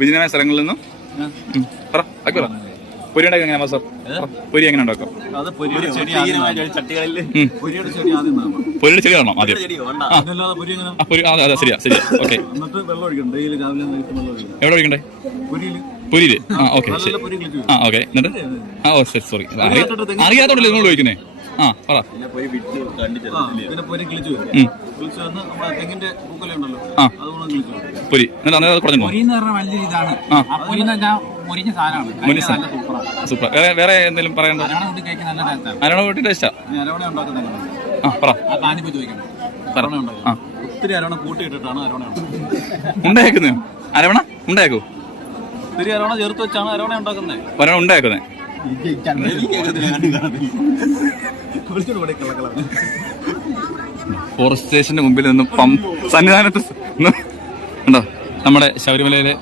വിജയമായ സ്ഥലങ്ങളിൽ നിന്നും പറ ആക്കിയോ. പൊരി ഉണ്ടാക്കി എങ്ങനെ സാർ? പൊരി എങ്ങനെ ഉണ്ടാക്കും? പൊരിയുടെ ചെടി കാണണം ആദ്യം. അതെ ശരിയാ ശരിയാ. ഓക്കെ, എവിടെ ഒഴിക്കണ്ടേ? പൊരിയില്. ആ ഓക്കെ ശരി. ആ ഓക്കെ, എന്നിട്ട് ഓ ശരി സോറി, അറിയാത്തോണ്ടല്ലേ നിങ്ങൾ ചോദിക്കുന്നേ. ആ പറ. പൊരി എന്നിട്ട് അന്നേരം കുറഞ്ഞു. സൂപ്പർ. വേറെ എന്തെങ്കിലും പറയണ്ടോ? അരവണ വീട്ടിൽ ടേസ്റ്റാ. ആ പറ. ഒത്തിരി അരവണ കൂട്ടിയിട്ടിട്ടാണ് അരവണ ഉണ്ടാക്കുന്നേ. അരവണ ഉണ്ടാക്കൂ. ഒത്തിരി അരവണ ചേർത്ത് വെച്ചാണ് അരവണ ഉണ്ടാക്കുന്നത്. അരവണ ഉണ്ടാക്കുന്നേ. ഫോറസ്റ്റ് സ്റ്റേഷന്റെ മുമ്പിൽ നിന്നും സന്നിധാനത്ത് ഉണ്ടോ നമ്മുടെ ശബരിമലയിലെ